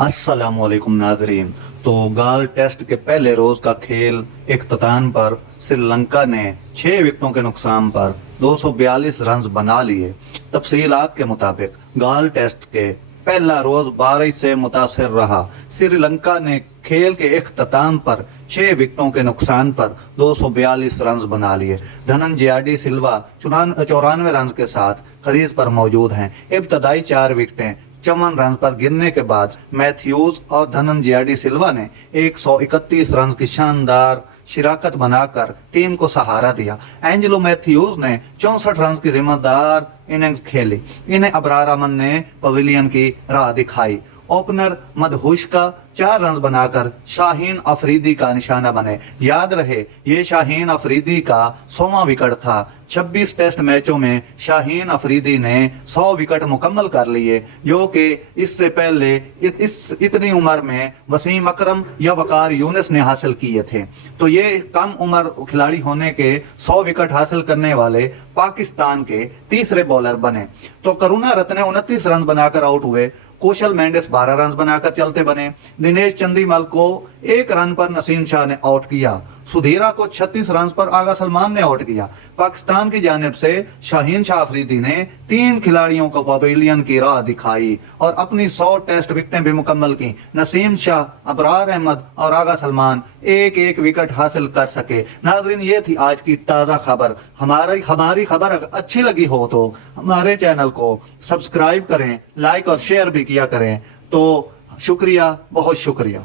अस्सलामुअलैकुम नाजरीन। तो गाल टेस्ट के पहले रोज का खेल इख्तिताम पर श्रीलंका ने 6 विकेटों के नुकसान पर 242 रन बना लिए। तफसीलात के मुताबिक गाल टेस्ट के पहला रोज बारिश से मुतासर रहा। श्रीलंका ने खेल के इख्तिताम पर 6 विकेटों के नुकसान पर 242 रन बना लिए। धनंजय सिल्वा 94 रन के साथ क्रीज पर मौजूद हैं। इब्तदाई 4 विकेटें 54 रन पर गिरने के बाद मैथ्यूज और धनंजय सिल्वा ने 131 रन की शानदार शिराकत बनाकर टीम को सहारा दिया। एंजेलो मैथ्यूज ने 64 रन की जिम्मेदार इनिंग्स खेली। इन्हें अबरार अमन ने पवेलियन की राह दिखाई। ओपनर मदहोश का 4 रन बनाकर शाहीन अफरीदी का निशाना बने। याद रहे ये शाहीन अफरीदी का 100वां विकेट था। 26 टेस्ट मैचों में शाहीन अफरीदी ने 100 विकेट मुकम्मल कर लिए, जो कि इससे पहले इतनी उम्र में वसीम अकरम या वकार यूनिस ने हासिल किए थे। तो ये कम उम्र खिलाड़ी होने के 100 विकेट हासिल करने वाले पाकिस्तान के तीसरे बॉलर बने। तो करुणा रत्ने 29 रन बनाकर आउट हुए। कौशल मेंडिस 12 रन बनाकर चलते बने। दिनेश चंदीमल को 1 रन पर नसीम शाह ने आउट किया। सुधीरा को 36 रन पर आगा सलमान ने आउट किया। पाकिस्तान की जानिब से शाहीन शाह अफरीदी ने 3 खिलाड़ियों को पवेलियन की राह दिखाई और अपनी 100 टेस्ट विकेटें भी मुकम्मल की। नसीम शाह, अबरार अहमद और आगा सलमान एक एक विकेट हासिल कर सके। नाज़रीन, ये थी आज की ताज़ा खबर। हमारी खबर अगर अच्छी लगी हो तो हमारे चैनल को सब्सक्राइब करें, लाइक और शेयर भी किया करें। तो शुक्रिया, बहुत शुक्रिया।